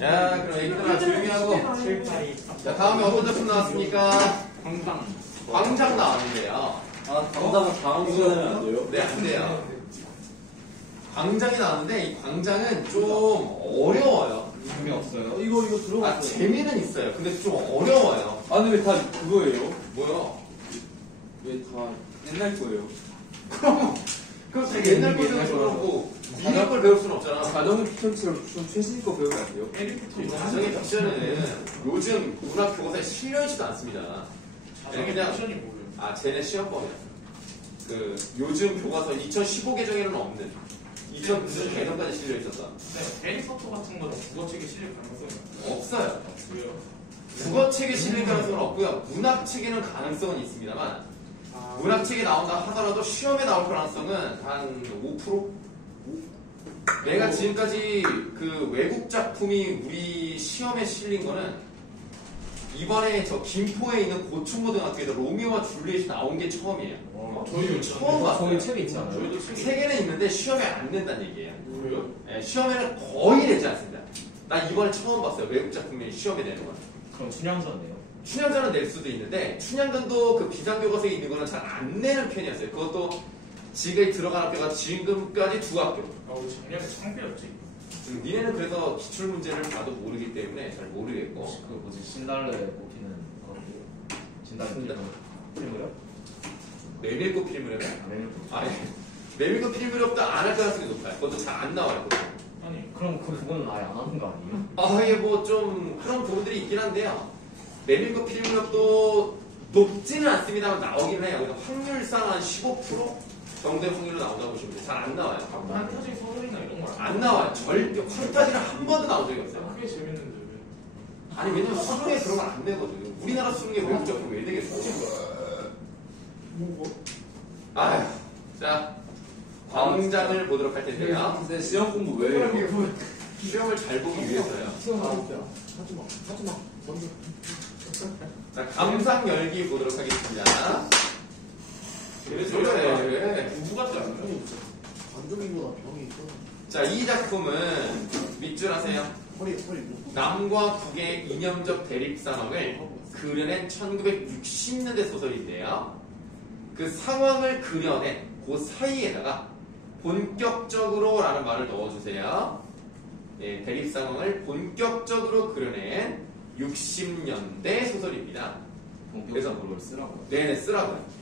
야, 그럼 얘기들아 조용히 하고. 자, 다음에 어떤 작품 나왔습니까? 광장 나왔는데요. 아, 광장은 다음 시간에 안 돼요? 네, 안 돼요. 광장이 나왔는데 이 광장은 좀 어려워요. 재미없어요. 이거 들어봤어요. 아, 재미는 있어요. 근데 좀 어려워요. 아, 근데 왜 다 그거예요? 뭐요? 왜 다 옛날 거예요? 그럼 되게 옛날 걸 배울 수는 없고 미래 걸 배울 수는 없잖아. 가정의 피천처럼 좀 최신 거 배우면 안 돼요? 가정의 픽션은 요즘 문학 교과서에 실려있지도 않습니다. 그냥 쟤네 시험법이야. 그 요즘 교과서 2015 개정에는 없는 2000 무슨 개정까지 실려 있었어. 네, 해리포터 같은 거는 국어책에 실릴 가능성이 없어요. 왜요? 국어책에 실릴 가능성은 없고요. 문학책에는 가능성은 있습니다만 문학책에 나온다 하더라도 시험에 나올 가능성은 한 5%? 내가 지금까지 그 외국 작품이 우리 시험에 실린 거는 이번에 저 김포에 있는 고충고등학교에서 로미오와 줄리엣이 나온 게 처음이에요. 저희도 처음 봤어요. 저희 책에 있지 않아요? 저희도 책이 세 개는 있는데 시험에 안 낸다는 얘기예요. 뭐예요? 네, 시험에는 거의 내지 않습니다. 나 이번에 처음 봤어요. 외국 작품이 시험에 내는 건. 그럼 춘향전네요. 춘향전은 낼 수도 있는데 춘향전도 그 비상교과서에 있는 거는 잘 안 내는 편이었어요. 그것도 지금 들어간 학교가 지금까지 두 학교. 우리 작년에 창피였지. 니네는 그래서 기출문제를 봐도 모르기 때문에 잘 모르겠고. 그 뭐지 신달래 뽑히는 거기 진달래 필요요? 메밀꽃 필무렵? 메밀. 메밀꽃 필무렵도 안 할 가능성이 높아요. 그것도 잘 안 나와요. 그것도. 아니 그럼 그 부분은 아예 안 하는 거 아니에요? 예, 뭐 좀 그런 부분들이 있긴 한데요. 메밀꽃 필무렵도 높지는 않습니다만 나오긴 해요. 그래서 확률상 한 15% 정도의 확률로 나온다고 보시면 돼요. 잘 안 나와요. 판타지 소설이나 이런 거 안 나와요. 절대 판타지는 한 번도 나온 적이 없어요. 그게 재밌는데 아니 왜냐면 수능에 그런 걸 안 내거든요. 우리나라 수능에 외국 작품 왜 되겠어? 아휴, 자 광장을 보도록 할 텐데요. 근데 시험 공부 왜 해요? 시험을 잘 보기 위해서요. 하지마. 자 감상 열기 보도록 하겠습니다. 그래. 부부 같지 않나요? 안정이보다 병이 있어. 자, 이 작품은 밑줄 하세요. 허리 남과 북의 이념적 대립상황을 그려낸 1960년대 소설인데요. 그 상황을 그려낸 그 사이에다가 본격적으로 라는 말을 넣어주세요. 네, 대립상황을 본격적으로 그려낸 60년대 소설입니다. 그래서 그걸 쓰라고요. 네네, 쓰라고요.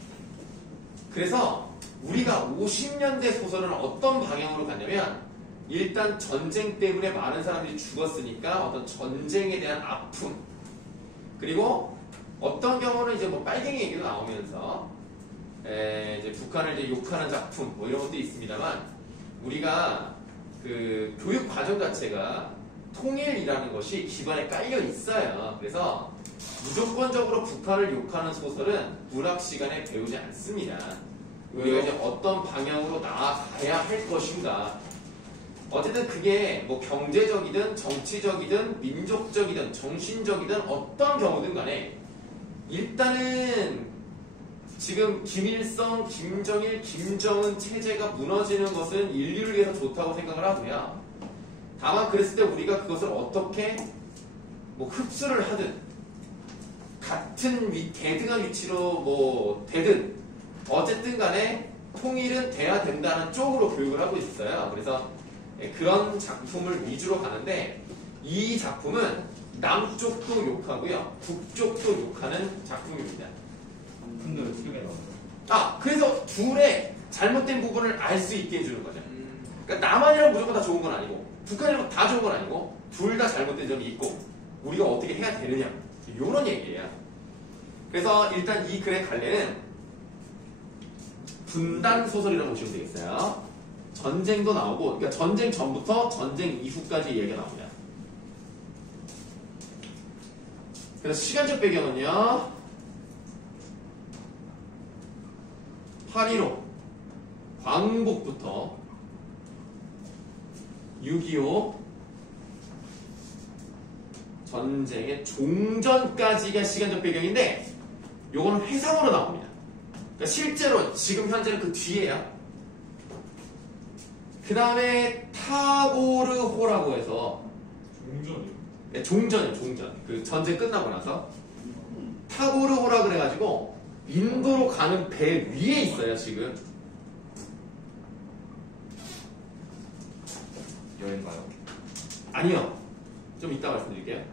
그래서 우리가 50년대 소설은 어떤 방향으로 갔냐면 일단 전쟁 때문에 많은 사람들이 죽었으니까 어떤 전쟁에 대한 아픔, 그리고 어떤 경우는 이제 뭐 빨갱이 얘기도 나오면서 이제 북한을 이제 욕하는 작품 뭐 이런 것도 있습니다만 우리가 그 교육 과정 자체가 통일이라는 것이 기반에 깔려 있어요. 그래서 무조건적으로 북한을 욕하는 소설은 문학 시간에 배우지 않습니다. 우리가 이제 어떤 방향으로 나아가야 할 것인가. 어쨌든 그게 뭐 경제적이든 정치적이든 민족적이든 정신적이든 어떤 경우든 간에 일단은 지금 김일성, 김정일, 김정은 체제가 무너지는 것은 인류를 위해서 좋다고 생각을 하고요. 다만 그랬을 때 우리가 그것을 어떻게 뭐 흡수를 하든 같은 대등한 위치로 뭐 되든 어쨌든 간에 통일은 돼야 된다는 쪽으로 교육을 하고 있어요. 그래서 그런 작품을 위주로 가는데 이 작품은 남쪽도 욕하고요. 북쪽도 욕하는 작품입니다. 근데 왜 틀리게 나와요? 그래서 둘의 잘못된 부분을 알 수 있게 해주는 거죠. 그러니까 남한이랑 무조건 다 좋은 건 아니고 북한이랑 다 좋은 건 아니고 둘 다 잘못된 점이 있고 우리가 어떻게 해야 되느냐 이런 얘기예요. 그래서 일단 이 글의 갈래는 분단 소설이라고 보시면 되겠어요. 전쟁도 나오고, 그러니까 전쟁 전부터 전쟁 이후까지 얘기가 나옵니다. 그래서 시간적 배경은요, 8.15 광복부터 6.25 전쟁의 종전까지가 시간적 배경인데, 요거는 회상으로 나옵니다. 그러니까 실제로 지금 현재는 그 뒤에야. 그 다음에 타고르호라고 해서 종전이요. 네, 종전이에요, 종전. 그 전쟁 끝나고 나서 타고르호라 그래가지고 인도로 가는 배 위에 있어요, 지금. 여행 가요? 아니요. 좀 이따 말씀드릴게요.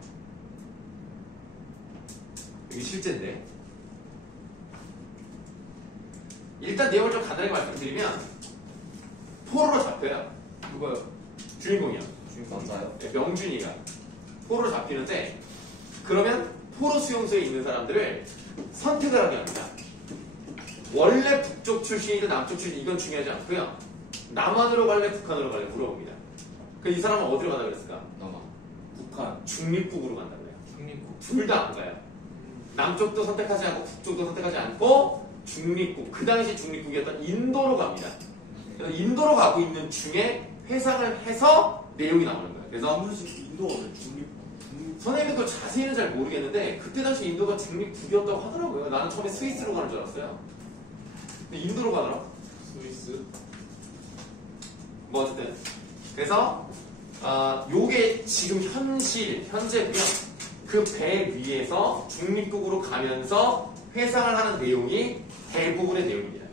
여기 실제인데. 일단 내용을 좀 간단하게 말씀드리면 포로로 잡혀요. 누가요? 주인공이요. 남자요? 네, 명준이가 포로로 잡히는데 그러면 포로 수용소에 있는 사람들을 선택을 하게 합니다. 원래 북쪽 출신이든 남쪽 출신 이건 중요하지 않고요. 남한으로 갈래 북한으로 갈래 물어봅니다. 그 이 사람은 어디로 간다 그랬을까? 남아. 북한. 중립국으로 간다고요. 중립국. 둘 다 안 가요. 남쪽도 선택하지 않고 북쪽도 선택하지 않고 중립국, 그 당시 중립국이었던 인도로 갑니다. 그래서 인도로 가고 있는 중에 회상을 해서 내용이 나오는 거예요. 그래서 인도가 왜 중립? 선생님도 그 자세히는 잘 모르겠는데 그때 당시 인도가 중립국이었다고 하더라고요. 나는 처음에 스위스로 가는 줄 알았어요. 근데 인도로 가더라. 스위스. 뭐 어쨌든 그래서 요게 지금 현재고요. 그 배 위에서 중립국으로 가면서 회상을 하는 내용이 대부분의 내용입니다.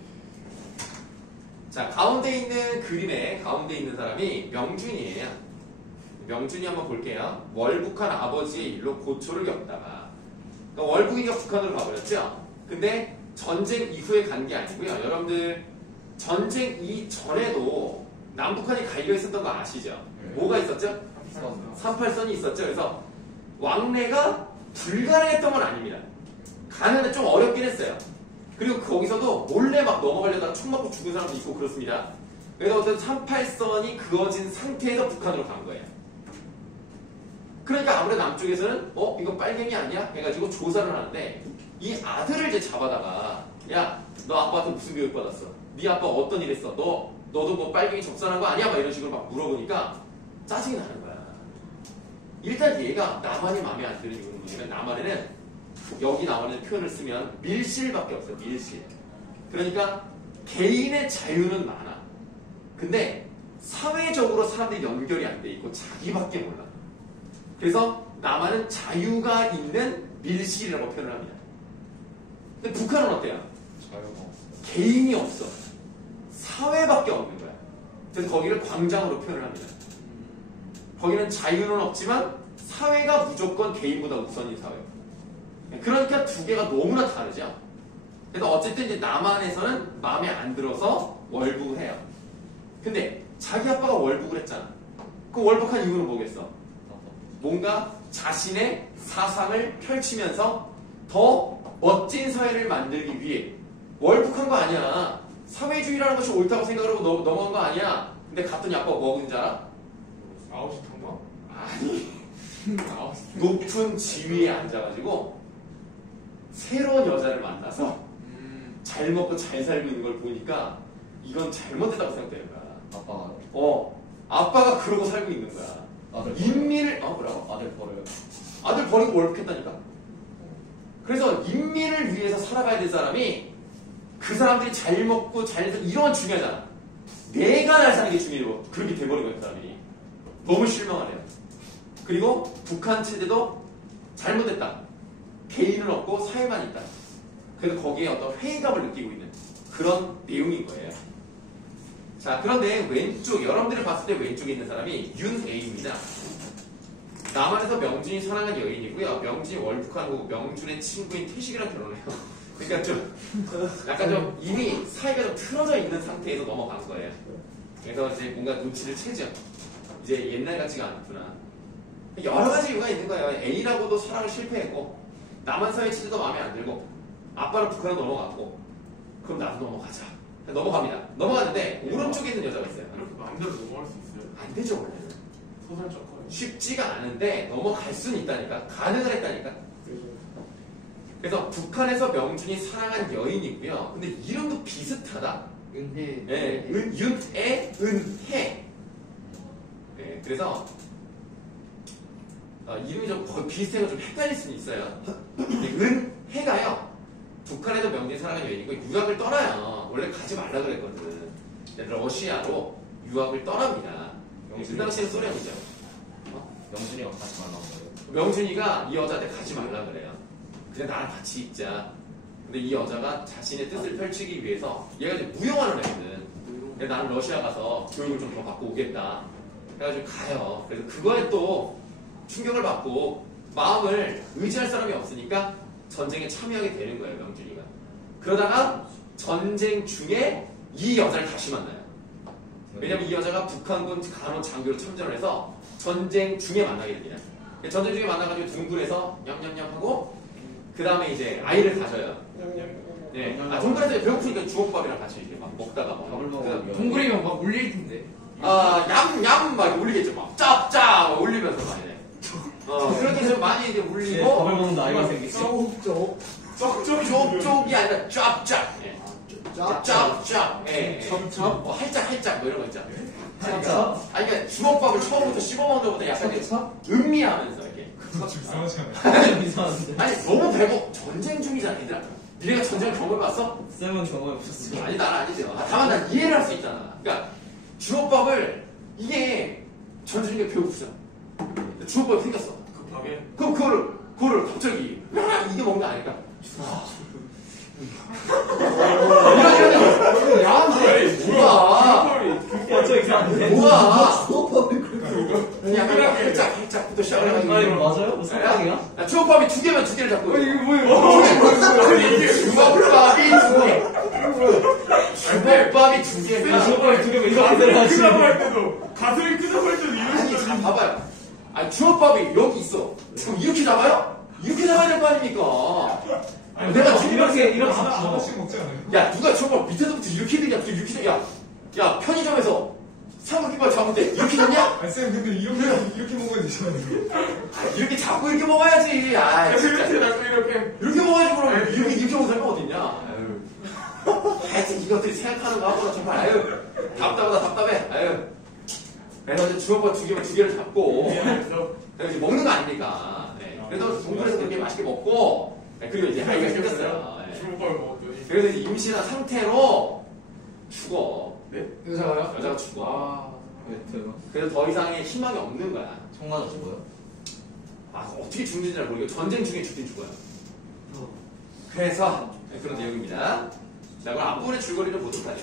자, 가운데 있는 그림에 가운데 있는 사람이 명준이에요. 명준이 한번 볼게요. 월북한 아버지의 일로 고초를 겪다가 그러니까 월북이가 북한으로 가버렸죠. 근데 전쟁 이후에 간 게 아니고요. 여러분들 전쟁 이전에도 남북한이 갈려 있었던 거 아시죠? 네. 뭐가 있었죠? 38선이 있었죠. 그래서 왕래가 불가능했던 건 아닙니다. 가는데 좀 어렵긴 했어요. 그리고 거기서도 몰래 막 넘어가려다가 총 맞고 죽은 사람도 있고 그렇습니다. 그래서 어떤 38선이 그어진 상태에서 북한으로 간 거예요. 그러니까 아무래도 남쪽에서는 이거 빨갱이 아니야? 해가지고 조사를 하는데 이 아들을 이제 잡아다가 야, 너 아빠한테 무슨 교육 받았어? 네 아빠 어떤 일 했어? 너도 뭐 빨갱이 적산한 거 아니야? 막 이런 식으로 막 물어보니까 짜증이 나는 거야. 일단 얘가 남한이 마음에 안 드는 이유는 뭐냐면 남한에는 여기 나오는 표현을 쓰면 밀실밖에 없어요. 밀실. 그러니까 개인의 자유는 많아. 근데 사회적으로 사람들이 연결이 안 돼 있고 자기밖에 몰라. 그래서 남한은 자유가 있는 밀실이라고 표현을 합니다. 근데 북한은 어때요? 자유가 없어. 개인이 없어. 사회밖에 없는 거야. 그래서 거기를 광장으로 표현을 합니다. 거기는 자유는 없지만 사회가 무조건 개인보다 우선인 사회. 그러니까 두 개가 너무나 다르죠. 그래서 어쨌든 이제 남한에서는 마음에 안 들어서 월북을 해요. 근데 자기 아빠가 월북을 했잖아. 그 월북한 이유는 뭐겠어? 뭔가 자신의 사상을 펼치면서 더 멋진 사회를 만들기 위해 월북한 거 아니야. 사회주의라는 것이 옳다고 생각하고 넘어간 거 아니야. 근데 갔더니 아빠가 뭐 하고 있는지 알아? 아웃이 탄가? 아니, 높은 지위에 앉아가지고 새로운 여자를 만나서 잘 먹고 잘 살고 있는 걸 보니까 이건 잘못됐다고 생각되는 거야. 아빠가 아빠가 그러고 살고 있는 거야. 아들 인민을 뭐라고? 아들 버려요. 아들 버리고 월북했다니까. 그래서 인민을 위해서 살아가야 될 사람이 그 사람들이 잘 먹고 잘 살 이런 건 중요하잖아. 내가 잘 사는 게 중요해요. 그렇게 돼버린 거야, 그 사람이. 너무 실망하네요. 그리고 북한 체제도 잘못됐다. 개인은 없고 사회만 있다. 그래서 거기에 어떤 회의감을 느끼고 있는 그런 내용인 거예요. 자, 그런데 왼쪽, 여러분들이 봤을 때 왼쪽에 있는 사람이 윤애입니다. 남한에서 명준이 사랑한 여인이고요. 명준이 월북한 후 명준의 친구인 태식이랑 결혼해요. 그러니까 좀 약간 좀 이미 사이가 좀 틀어져 있는 상태에서 넘어간 거예요. 그래서 이제 뭔가 눈치를 채죠. 이제 옛날 같지가 않구나. 여러 가지 이유가 있는 거예요. A라고도 사랑을 실패했고 남한 사회 체제도 마음에 안 들고 아빠는 북한으로 넘어갔고 그럼 나도 넘어가자. 넘어갑니다. 넘어갔는데 오른쪽에 있는 여자가 있어요. 이렇게 마음대로 넘어갈 수 있어요? 안 되죠 원래는. 소설 작가요. 쉽지가 않은데 넘어갈 수는 있다니까. 가능을 했다니까. 그래서 북한에서 명준이 사랑한 여인이고요. 근데 이름도 비슷하다. 은혜. 네, 윤애, 은혜. 네, 그래서 이름이 좀 거의 비슷해서 좀 헷갈릴 수는 있어요. 근데 은혜가요. 북한에서 명준이 사랑한 여인이고 유학을 떠나요. 원래 가지 말라 그랬거든. 러시아로 유학을 떠납니다. 그 당시에는 소련이죠. 영준이가 같이 만나온 거예요. 명준이가 이 여자한테 가지 말라 그래요. 그냥 나랑 같이 있자. 근데 이 여자가 자신의 뜻을 펼치기 위해서 얘가 이제 무용하는 애거든. 근데 나는 러시아 가서 교육을 좀 더 받고 오겠다. 그래가지고 가요. 그래서 그거에 또 충격을 받고 마음을 의지할 사람이 없으니까 전쟁에 참여하게 되는 거예요, 명준이가. 그러다가 전쟁 중에 이 여자를 다시 만나요. 왜냐면 이 여자가 북한군 간호 장교로 참전을 해서 전쟁 중에 만나게 됩니다. 전쟁 중에 만나가지고 둥굴에서 냠냠냠하고 그 다음에 이제 아이를 가져요. 네. 둥굴에서 배고프니까 주먹밥이랑 같이 이렇게 막 먹다가 막 밥을 먹으면 동굴이면 막 울릴 텐데. 얌얌 막 울리겠죠. 막 짭짭 막 울리면서 막 이래. 그렇게 좀 많이 이제 울리고 밥을 먹는 아이가 생겼어. 쪽쪽이 아니라 짭짭. 짭짭. 찹찹? 할짝 뭐 이런 거 있잖아. 짭짭? 아니 그러니까 주먹밥을 처음부터 씹어먹는 것보다 약간 이렇게 음미하면서 이렇게. 이상한데. 아니 너무 전쟁 중이잖아 얘들아. 니네가 전쟁 경험해봤어? 쌤은 경험해 보셨어요? 아니 난 아니죠. 다만 난 이해를 할 수 있잖아. 그러니까 주먹밥을 이게 전쟁 중에 배고프잖아. 주먹밥이 생겼어. 급하게. 그럼 그거를 갑자기 이게 먹는 거 아닐까? 이런 야한데 뭐야? 저 이상한데. 뭐야? 주먹밥을 그렇게 약간 살짝부터 시작을 해가지고. 아니 맞아요? 생각이야? 야, 주먹밥이 두 개면 두 개를 잡고. 이게 뭐예요? 주먹밥이 두 개. 주먹밥이 두 개면. 주먹밥이 두 개면 이렇게 들어가지. 끄다고 할 때도 가슴이 끄다고 할 때도 이런 아니, 식으로. 자, 봐봐요. 아니, 주먹밥이 여기 있어. 그럼 이렇게 잡아요? 이렇게 잡아야 될 거 아닙니까? 내가 지금 이렇게 하나씩 먹지 않아요? 야, 누가 주먹밥 밑에서부터 이렇게 들냐? 이렇게 들냐? 야, 편의점에서 삼각김밥 잡을 때 이렇게 잡냐? 아니 쌤 근데 이렇게 먹어야 되잖아요. 아, 이렇게 잡고 이렇게 먹어야지. 아, 진짜. 이렇게 잡고 이렇게. 이렇게 먹어야지, 그럼. 이렇게 먹을 사람 어딨냐? 하여튼 이것들이 생각하는 거 하고는 정말, 아유, 답답하다, 답답해. 아유. 그래서 이제 주먹밥 두 개를 잡고, 그래서 이제 먹는 거 아닙니까? 네. 그래서 동굴에서 그렇게 맛있게 먹고, 네, 그리고 이제 아이가 생겼어요. 네. 주먹밥을 먹었더니. 그래서 이제 임신한 상태로 죽어. 네? 여자가요? 여자가 죽어. 아. 그래서 더 이상의 희망이 없는 거야. 총 맞아 죽어요? 어떻게 죽는지 잘 모르겠고, 전쟁 중에 죽긴 죽어요. 그래서, 네, 그런 내용입니다. 자, 그럼 앞부분의 줄거리를 보도록 하죠.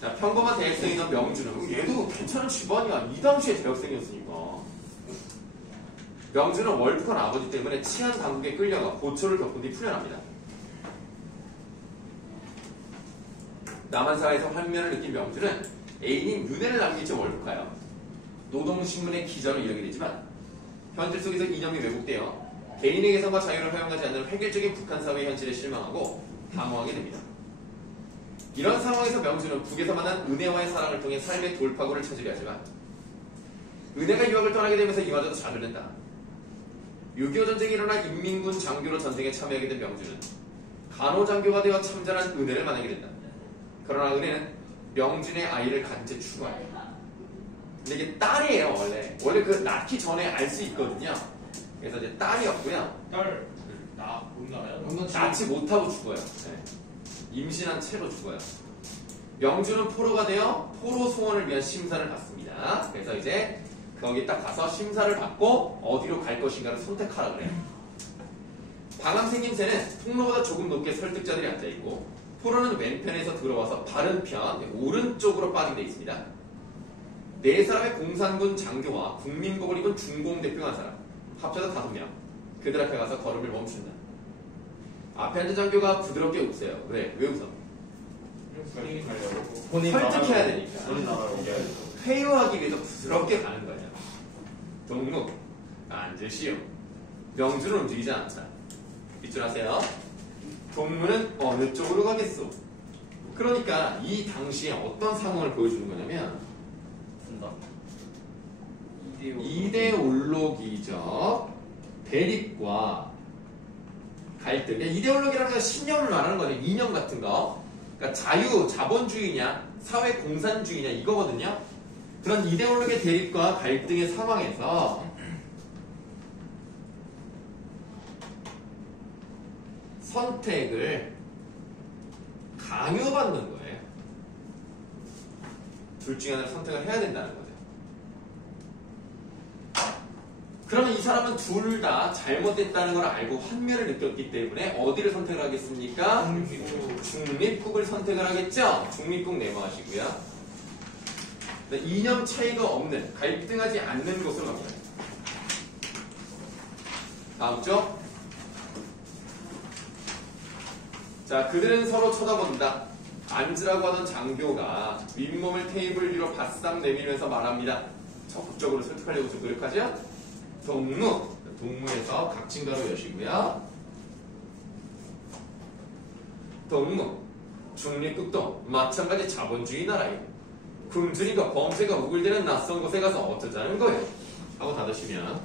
자, 평범한 대학생이던 명준은, 얘도 괜찮은 집안이야. 이 당시에 대학생이었으니까. 명준은 월드컵 아버지 때문에 치안 당국에 끌려가 고초를 겪은 뒤 풀려납니다. 남한사회에서 환면을 느낀 명준은 애인인 윤혜를 남긴 채 월북하여 노동신문의 기자로 일하게 되지만 현실 속에서 이념이 왜곡되어 개인의 개성과 자유를 허용하지 않는 획일적인 북한 사회의 현실에 실망하고 당황하게 됩니다. 이런 상황에서 명준은 북에서 만난 은혜와의 사랑을 통해 삶의 돌파구를 찾으려 하지만 은혜가 유학을 떠나게 되면서 이마저도 좌절된다. 6.25 전쟁이 일어나 인민군 장교로 전쟁에 참여하게 된 명준은 간호장교가 되어 참전한 은혜를 만나게 된다. 그러나 은혜는 명준의 아이를 갖은 채 추가해. 근데 이게 딸이에요, 원래 그 낳기 전에 알 수 있거든요. 그래서 이제 딸이었고요. 못 나와요? 낳지 못하고 죽어요. 네. 임신한 채로 죽어요. 명준은 포로가 되어 포로 송원을 위한 심사를 받습니다. 그래서 이제 거기 딱 가서 심사를 받고 어디로 갈 것인가를 선택하라 그래요. 방황생김새는 통로보다 조금 높게 설득자들이 앉아있고 포로는 왼편에서 들어와서 바른 편, 오른쪽으로 빠지게 되어 있습니다. 네 사람의 공산군 장교와 국민복을 입은 중공대표 한 사람, 합쳐서 5명. 그들 앞에 가서 걸음을 멈춘다. 앞에 앉은 장교가 부드럽게 웃어요. 왜 웃어? 본인이 가려고. 본인 설득해야 되니까. 본인 나라로 옮겨야죠. 회유하기 위해서 부드럽게 가는 거예요. 동무, 앉으시오. 명준은 움직이지 않았다. 밑줄 하세요. 동무는 어느 쪽으로 가겠소? 그러니까 이 당시에 어떤 상황을 보여주는 거냐면 쓴다. 이데올로기적 대립과 갈등. 그러니까 이데올로기라는 건 신념을 말하는 거죠. 이념 같은 거. 그러니까 자유, 자본주의냐, 사회 공산주의냐 이거거든요. 그런 이데올로기의 대립과 갈등의 상황에서 선택을 강요받는 거예요. 둘 중에 하나를 선택을 해야 된다는 거죠. 그러면 이 사람은 둘 다 잘못됐다는 걸 알고 환멸을 느꼈기 때문에 어디를 선택을 하겠습니까? 중립국을 선택을 하겠죠? 중립국 네모하시고요. 이념 차이가 없는, 갈등하지 않는 곳으로 갑니다. 다음 쪽. 자, 그들은 서로 쳐다본다. 앉으라고 하던 장교가 윗몸을 테이블 위로 바싹 내밀면서 말합니다. 적극적으로 설득하려고 좀 노력하죠? 동무에서 각진가로 여시고요. 동무, 중립국도 마찬가지 자본주의 나라예요. 굶주림과 범죄가 우글대는 낯선 곳에 가서 어쩌자는 거예요. 하고 닫으시면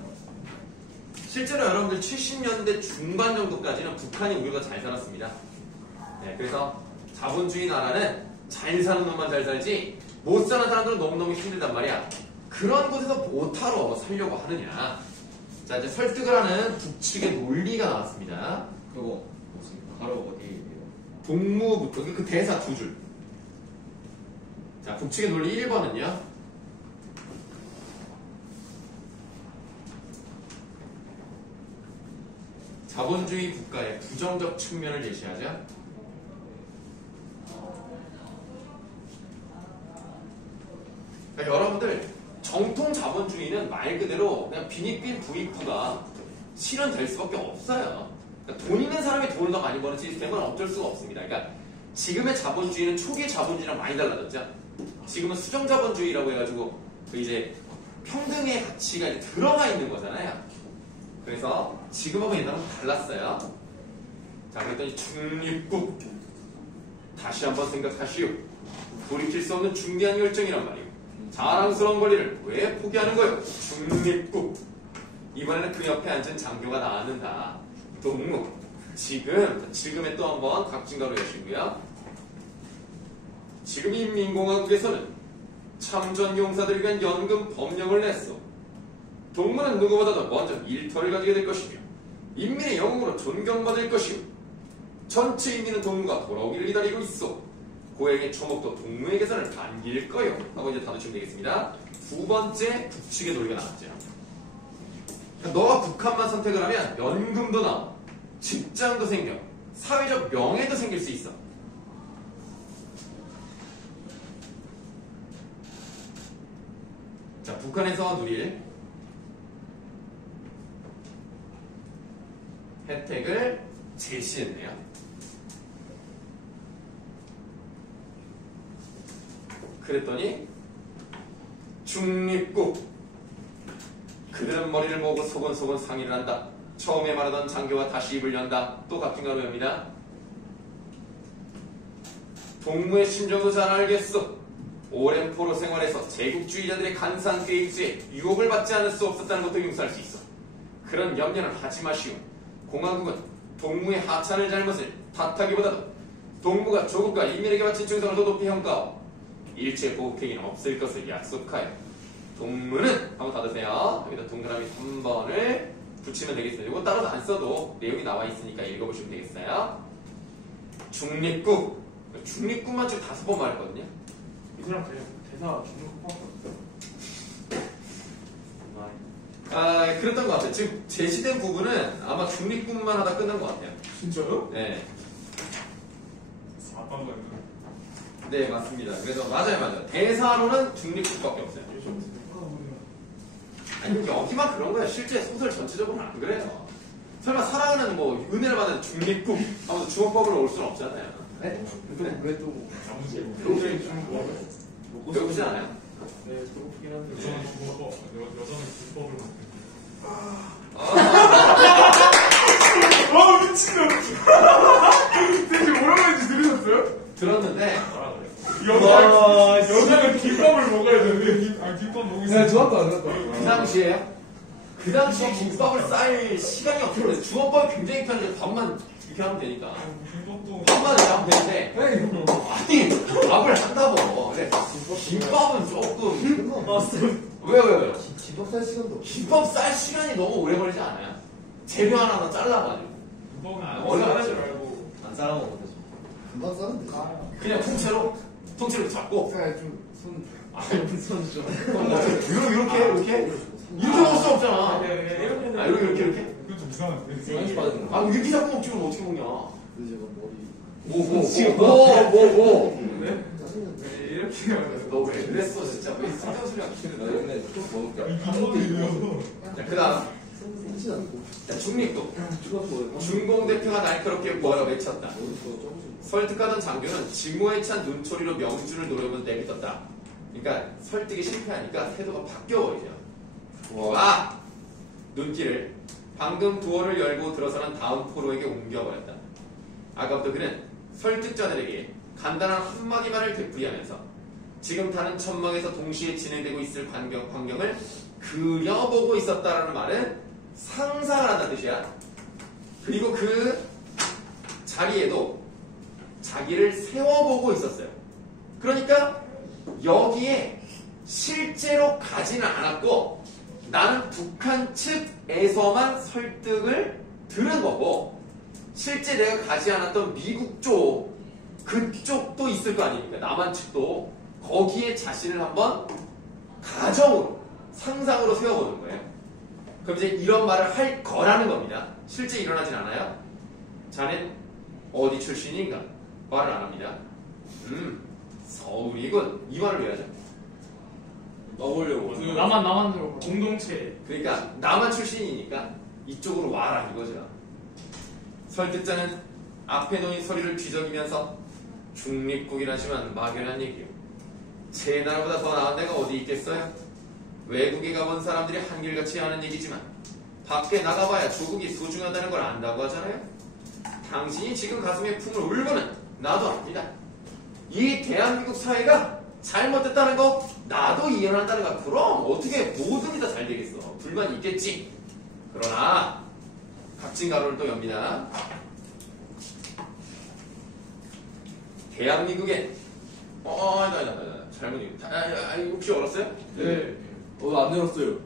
실제로 여러분들 70년대 중반 정도까지는 북한이 우리가 잘 살았습니다. 네, 그래서 자본주의 나라는 잘 사는 놈만 잘 살지 못 사는 사람들은 너무너무 힘들단 말이야. 그런 곳에서 뭐하러 살려고 하느냐. 자, 이제 설득을 하는 북측의 논리가 나왔습니다. 그거 무슨 바로 어디예요? 동무부터 그 대사 두 줄. 자, 북측의 논리 1번은요. 자본주의 국가의 부정적 측면을 제시하자. 그러니까 여러분들 정통 자본주의는 말 그대로 그냥 빈익빈 부익부가 실현될 수밖에 없어요. 그러니까 돈 있는 사람이 돈을 더 많이 버는 시스템은 어쩔 수가 없습니다. 그러니까 지금의 자본주의는 초기 자본주의랑 많이 달라졌죠. 지금은 수정자본주의라고 해가지고 그 이제 평등의 가치가 이제 들어가 있는 거잖아요. 그래서 지금하고 옛날하고 달랐어요. 자, 그랬더니 중립국 다시 한번 생각하시오. 돌이킬 수 없는 중대한 결정이란 말이오. 자랑스러운 권리를 왜 포기하는 거예요? 중립국. 이번에는 그 옆에 앉은 장교가 나왔는다. 동무. 지금에 또 한번 각진가로 여시고요. 지금 인민공화국에서는 참전용사들을 위한 연금 법령을 냈어. 동무는 누구보다도 먼저 일터를 가지게 될 것이며 인민의 영웅으로 존경받을 것이오. 전체 인민은 동무가 돌아오기를 기다리고 있어. 고행의 초목도 동무의 계산을 반길 거요. 하고 이제 닫으시면 되겠습니다. 두 번째 북측의 논리가 나왔죠. 그러니까 너가 북한만 선택을 하면 연금도 나와, 직장도 생겨, 사회적 명예도 생길 수 있어. 자, 북한에서 누릴 혜택을 제시했네요. 그랬더니 중립국. 그들은 머리를 모으고 소곤소곤 상의를 한다. 처음에 말하던 장교가 다시 입을 연다. 또 각진가로 엽니다. 동무의 심정도 잘 알겠어. 오랜 포로 생활에서 제국주의자들의 간사한 계획수에 유혹을 받지 않을 수 없었다는 것도 용서할 수 있어. 그런 염려는 하지 마시오. 공화국은 동무의 하찮은 잘못을 탓하기보다도 동무가 조국과 인민에게 바친 충성을 더 높이 평가하고 일체 보복행위는 없을 것을 약속하여 동무는 한번 닫으세요. 여기다 동그라미 3번을 붙이면 되겠습니다. 이거 따로 안 써도 내용이 나와 있으니까 읽어보시면 되겠어요. 중립국. 중립국만 지금 5번 말했거든요. 이 사람 그냥 대사 중국 그랬던 것 같아요. 지금 제시된 부분은 아마 중립국만 하다 끝난 것 같아요. 진짜요? 네. 4번 거였나? 네, 맞습니다. 그래서 맞아요. 대사로는 중립국밖에 없어요. 아니, 여기만 그런 거야. 실제 소설 전체적으로는 안 그래요. 설마 사랑하는 뭐 은혜를 받는 중립국 하면서 주어법으로 올 수는 없잖아요. 네? 왜 또? 굉장히 중국 배우지 않아요? 네, 그렇긴 한데. 여자는 중국법, 여자는 불법을 만든다. 미친놈! 되게 오랜만인지 들으셨어요? 들었는데 여자는 김밥을 먹어야 되는데 김밥 먹고 있어요. 네, 좋았다, 안 좋았다. 그 당시에 김밥을 쌀 시간이 없었는데 주어법이 굉장히 편한데 밥만 이렇게 하면 되니까 김밥도 밥만 이렇게 하면 되는데 아니 밥을 한다고. 근데 김밥은 조금 왜요? 집밥 살 시간도 없어. 김밥 쌀 시간이 너무 오래 걸리지 않아요? 재료 하나 잘라가지고 김밥은 원래 싸지 맞죠? 말고 안 싸먹어도 되죠. 금방 싸는데. 그냥 통째로 잡고 좀 손. 선수. 이렇게 먹을 수 없잖아. 이렇게 아, 이렇게. 그건 좀 이상한데. 사이즈 받은 거. 아, 이렇게 잡고 먹지 그럼 어떻게 먹냐? 근데 제가 머리 뭐. 네? 짜증났네. 이렇게 하면 너왜 그랬어, 진짜. 왜 쓸데없는 소리 하기 나 싫은데. 옛날에 또 먹을게. 이거는 자, 그 다음. 생지 않고 자, 중립국. 죽었어. 중공 대표가 날카롭게 뭐라고 외쳤다. 머리 더 조금씩 설득하던 장교는 증오에 찬 눈초리로 명주를 노려보면서 내뱉었다. 그러니까 설득이 실패하니까 태도가 바뀌어버리죠. 와! 눈길을 방금 도어를 열고 들어서는 다음 포로에게 옮겨버렸다. 아까부터 그는 설득자들에게 간단한 한마디만을 되풀이하면서 지금 타는 천막에서 동시에 진행되고 있을 광경을 그려보고 있었다라는 말은 상상을 한다는 뜻이야. 그리고 그 자리에도 자기를 세워보고 있었어요. 그러니까 여기에 실제로 가지는 않았고 나는 북한 측에서만 설득을 들은 거고 실제 내가 가지 않았던 미국 쪽 그쪽도 있을 거 아닙니까? 남한 측도 거기에 자신을 한번 가정으로 상상으로 세워보는 거예요. 그럼 이제 이런 말을 할 거라는 겁니다. 실제 일어나진 않아요. 자넨 어디 출신인가? 말을 안 합니다. 서울이군. 이 말을 왜 하죠? 넣으려고. 그 나만 들어. 공동체 그러니까 남한 출신이니까 이쪽으로 와라 이거죠. 설득자는 앞에 놓인 서리를 뒤적이면서 중립국이라지만 막연한 얘기요. 제 나라보다 더 나은 데가 어디 있겠어요? 외국에 가본 사람들이 한결같이 하는 얘기지만 밖에 나가봐야 조국이 소중하다는 걸 안다고 하잖아요. 당신이 지금 가슴에 품을 울고는 나도 압니다. 이 대한민국 사회가 잘못됐다는 거 나도 이해한다는 거. 그럼 어떻게 뭐든지 다 잘 되겠어. 불만이 있겠지. 그러나 각진가로를 또 엽니다. 대한민국엔 잘못 읽었다. 혹시 열었어요? 네. 안 열었어요.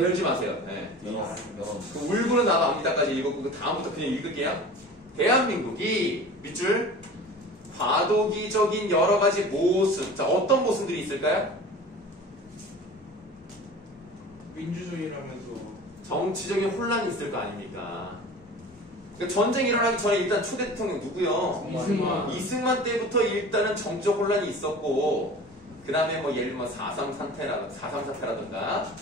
열지 마세요. 네. 그 울고는 나도 압니다까지 읽었고 그 다음부터 그냥 읽을게요. 대한민국이 밑줄 과도기적인 여러 가지 모순. 자, 어떤 모순들이 있을까요? 민주주의라면서 정치적인 혼란이 있을 거 아닙니까? 그러니까 전쟁이 일어나기 전에 일단 초대 대통령 누구요? 이승만 때부터 일단은 정치적 혼란이 있었고 그 다음에 뭐 예를 들면 4.3 사태라든가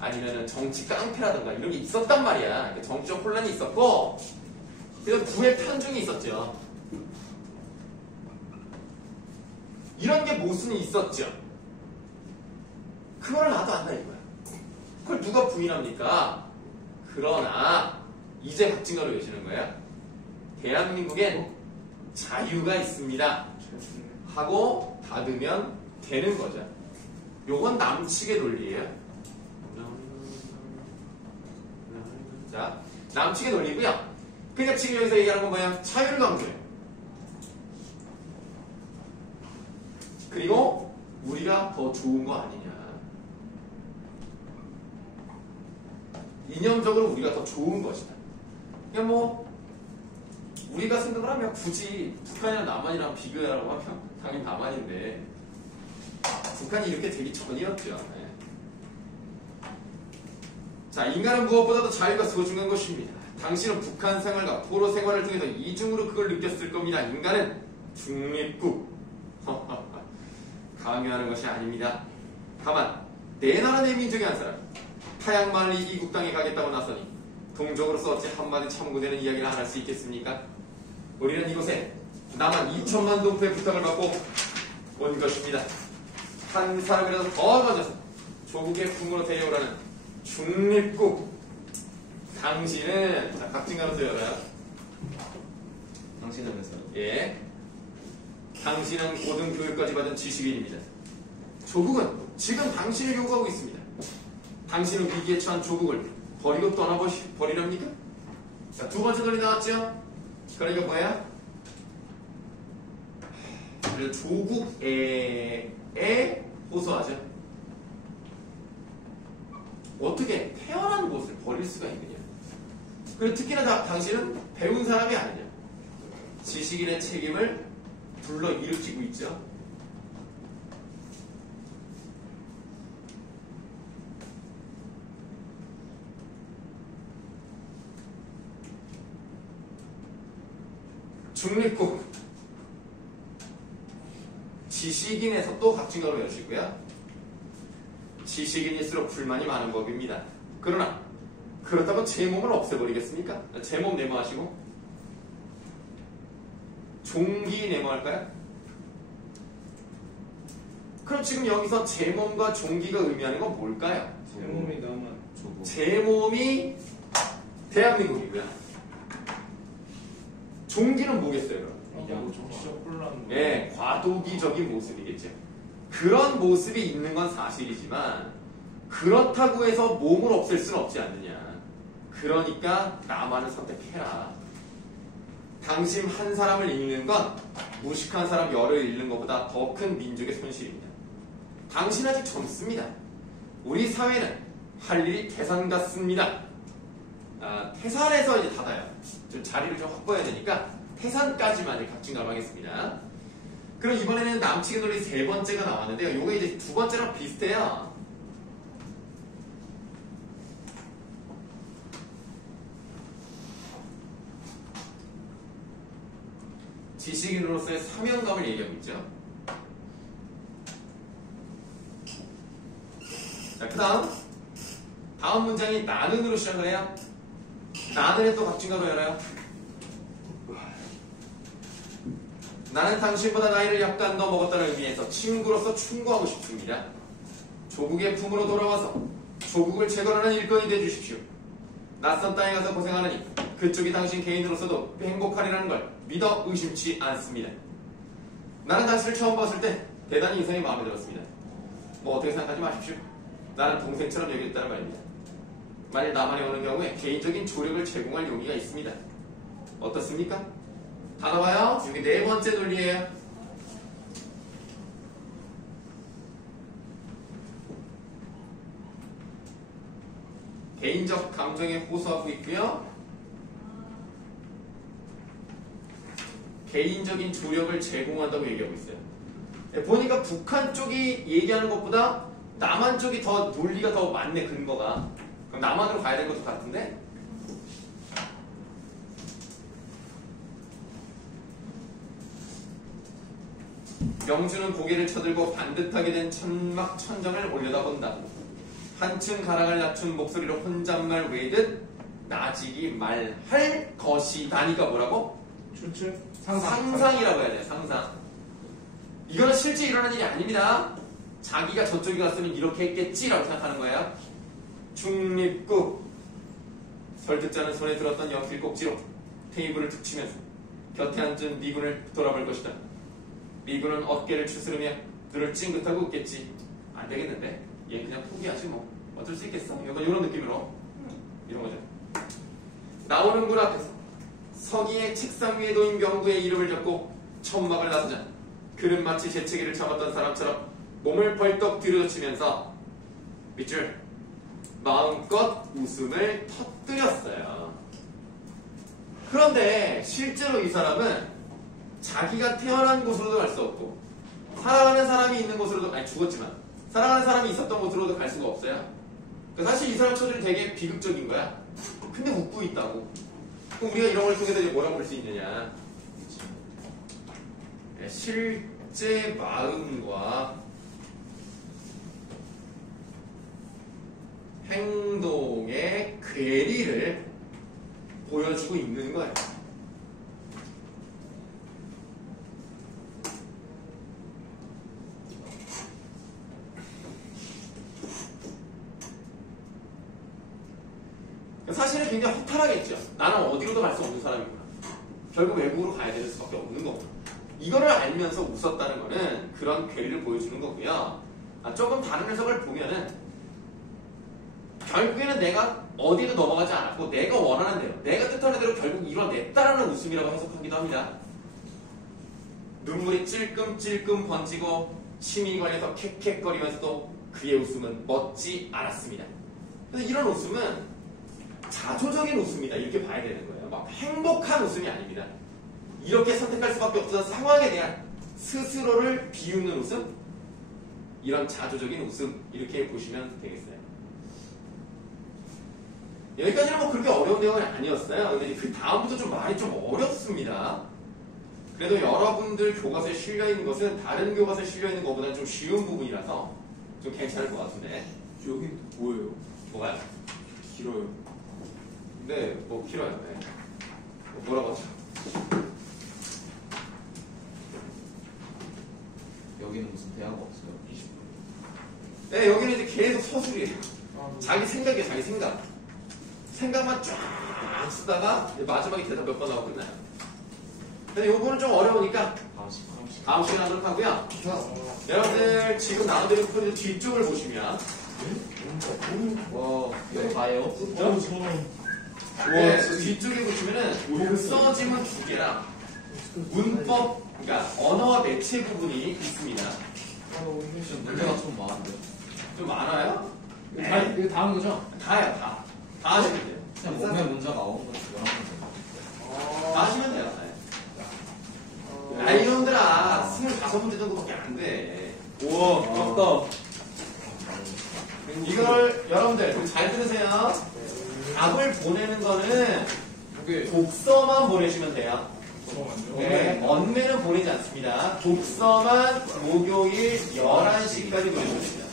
아니면은 정치 깡패라든가 이런 게 있었단 말이야. 그러니까 정치적 혼란이 있었고 그래서 부의 편중이 있었죠. 이런 게 모순이 있었죠. 그걸 나도 안다 이거야. 그걸 누가 부인합니까? 그러나 이제 박진가로 여시는 거야. 대한민국엔 자유가 있습니다 하고 닫으면 되는 거죠. 요건 남측의 논리예요. 자, 남측의 논리고요. 그러니까 지금 여기서 얘기하는 건 뭐야? 자유를 강조해. 그리고 우리가 더 좋은 거 아니냐. 이념적으로 우리가 더 좋은 것이다. 그러니까 뭐 우리가 생각을 하면 굳이 북한이랑 남한이랑 비교하라고 하면 당연히 남한인데 북한이 이렇게 되기 전이었죠. 네. 자, 인간은 무엇보다도 자유가 소중한 것입니다. 당신은 북한 생활과 포로 생활을 통해서 이중으로 그걸 느꼈을 겁니다. 인간은 중립국 강요하는 것이 아닙니다. 다만 내 나라 내 민족의 한 사람 타양만을 이국 땅에 가겠다고 나서니 동족으로서 어찌 한마디 참고되는 이야기를 안 할 수 있겠습니까? 우리는 이곳에 남한 2천만 동포의 부탁을 받고 온 것입니다. 한 사람이라도 더 가져서 조국의 품으로 데려오라는 중립국. 당신은 자, 각진가로서 열어요. 당신은 회사. 예. 당신은 고등교육까지 받은 지식인입니다. 조국은 지금 당신을 요구하고 있습니다. 당신은 위기에 처한 조국을 버리고 버리렵니까? 자, 두 번째 논리 나왔죠? 그러니까 뭐야? 그래서 조국에 호소하죠. 어떻게 태어난 곳을 버릴 수가 있느냐? 그리고 특히나 당신은 배운 사람이 아니냐? 지식인의 책임을 불러일으키고 있죠. 중립국 지식인에서 또 각진각으로 여시고요. 지식인일수록 불만이 많은 법입니다. 그러나 그렇다고 제 몸을 없애버리겠습니까? 제 몸 네모하시고 종기 네모할까요? 그럼 지금 여기서 제 몸과 종기가 의미하는 건 뭘까요? 제 몸이 나만 조국. 제 몸이 대한민국이고요. 종기는 뭐겠어요? 그럼? 그냥 정치적 혼란. 네, 과도기적인 모습이겠죠. 그런 모습이 있는 건 사실이지만 그렇다고 해서 몸을 없앨 수는 없지 않느냐. 그러니까 나만을 선택해라. 당신 한 사람을 잃는 건 무식한 사람 열을 잃는 것보다 더 큰 민족의 손실입니다. 당신 아직 젊습니다. 우리 사회는 할 일이 태산 같습니다. 태산에서 이제 닫아요. 좀 자리를 좀 확보해야 되니까 태산까지만 각진가로 하겠습니다. 그럼 이번에는 남치기 논리 세 번째가 나왔는데요. 요게 이제 두 번째랑 비슷해요. 지식인으로서의 사명감을 얘기하고 있죠. 자, 그 다음 문장이 나는으로 시작을 해요. 나는에 또 각진가로 열어요. 나는 당신보다 나이를 약간 더 먹었다는 의미에서 친구로서 충고하고 싶습니다. 조국의 품으로 돌아와서 조국을 재건하는 일꾼이 되어주십시오. 낯선 땅에 가서 고생하느니 그쪽이 당신 개인으로서도 행복하리라는 걸 믿어 의심치 않습니다. 나는 당신을 처음 봤을 때 대단히 인상이 마음에 들었습니다. 뭐 어떻게 생각하지 마십시오. 나는 동생처럼 여겼다는 말입니다. 만일 나만이 오는 경우에 개인적인 조력을 제공할 용의가 있습니다. 어떻습니까? 받아봐요. 여기 네 번째 논리예요. 개인적 감정에 호소하고 있고요. 개인적인 조력을 제공한다고 얘기하고 있어요. 보니까 북한 쪽이 얘기하는 것보다 남한 쪽이 더 논리가 더 많네, 근거가. 그럼 남한으로 가야 될 것도 같은데? 명주는 고개를 쳐들고 반듯하게 된 천막천정을 올려다본다. 한층 가랑을 낮춘 목소리로 혼잣말 외듯 나지기 말할 것이다니까 뭐라고? 추측? 상상이라고 해야 돼요. 상상. 이거는 실제 일어나는 일이 아닙니다. 자기가 저쪽에 갔으면 이렇게 했겠지라고 생각하는 거예요. 중립국. 설득자는 손에 들었던 연필 꼭지로 테이블을 툭 치면서 곁에 앉은 미군을 돌아볼 것이다. 미군은 어깨를 추스르며 눈을 찡긋하고 웃겠지. 안 되겠는데? 얘 그냥 포기하지 뭐. 어쩔 수 있겠어? 약간 이런 느낌으로. 이런 거죠. 나오는 문 앞에서 서기의 책상 위에 놓인 병구의 이름을 적고 천막을 나서자 그는 마치 재채기를 참았던 사람처럼 몸을 벌떡 들여치면서 밑줄 마음껏 웃음을 터뜨렸어요. 그런데 실제로 이 사람은 자기가 태어난 곳으로도 갈 수 없고 사랑하는 사람이 있는 곳으로도 죽었지만 사랑하는 사람이 있었던 곳으로도 갈 수가 없어요. 사실 이 사람 처지는 되게 비극적인 거야. 근데 웃고 있다고. 그럼 우리가 이런 걸 통해서 이제 뭐라고 볼 수 있느냐. 실제 마음과 행동의 괴리를 보여주고 있는 거예요. 사실은 굉장히 허탈하겠죠. 나는 어디로도 갈 수 없는 사람이구나. 결국 외국으로 가야 될 수밖에 없는 거구나. 이거를 알면서 웃었다는 거는 그런 괴리를 보여주는 거고요. 조금 다른 해석을 보면은 결국에는 내가 어디도 넘어가지 않았고 내가 원하는 대로, 내가 뜻하는 대로 결국 이뤄냈다라는 웃음이라고 해석하기도 합니다. 눈물이 찔끔찔끔 번지고 침이 걸려서 캑캑거리면서도 그의 웃음은 멎지 않았습니다. 그래서 이런 웃음은 자조적인 웃음이다 이렇게 봐야 되는 거예요. 막 행복한 웃음이 아닙니다. 이렇게 선택할 수밖에 없던 상황에 대한 스스로를 비웃는 웃음, 이런 자조적인 웃음 이렇게 보시면 되겠어요. 여기까지는 뭐 그렇게 어려운 내용은 아니었어요. 근데 그 다음부터 좀 말이 좀 어렵습니다. 그래도 여러분들 교과서에 실려있는 것은 다른 교과서에 실려있는 것보다는 좀 쉬운 부분이라서 좀 괜찮을 것 같은데. 여기 뭐예요? 뭐가요? 길어요. 네, 뭐 길어요. 네. 뭐라고 하죠? 여기는 무슨 대화가 없어요. 20분. 네, 여기는 이제 계속 서술이에요. 아, 자기 생각이에요, 자기 생각. 생각만 쫙 쓰다가 마지막에 대답 몇 번 나오고 끝나요. 근데 요거는 좀 어려우니까 다음 시간에 하도록 하고요. 여러분들 지금 나온 대로 풀이 뒤쪽을 보시면 와, 이거 다예요? 네, 뒤쪽에 보시면은 써지문 2개랑 문법, 그러니까 언어와 매체 부분이 있습니다. 지금 문제가 좀 많은데. 좀 많아요? 이거 다음 거죠? 다예요, 다. 다 하시면 돼요. 그냥 몸에 문제가 나오는 거 지금 하면 다 하시면 돼요. 네. 라이온들아, 25문제 정도밖에 안 돼. 우와, 아깝다. 이걸 여러분들 잘 들으세요. 답을 보내는 거는 독서만 보내시면 돼요. 네, 언매는 보내지 않습니다. 독서만 목요일 11시까지 보내주면 됩니다.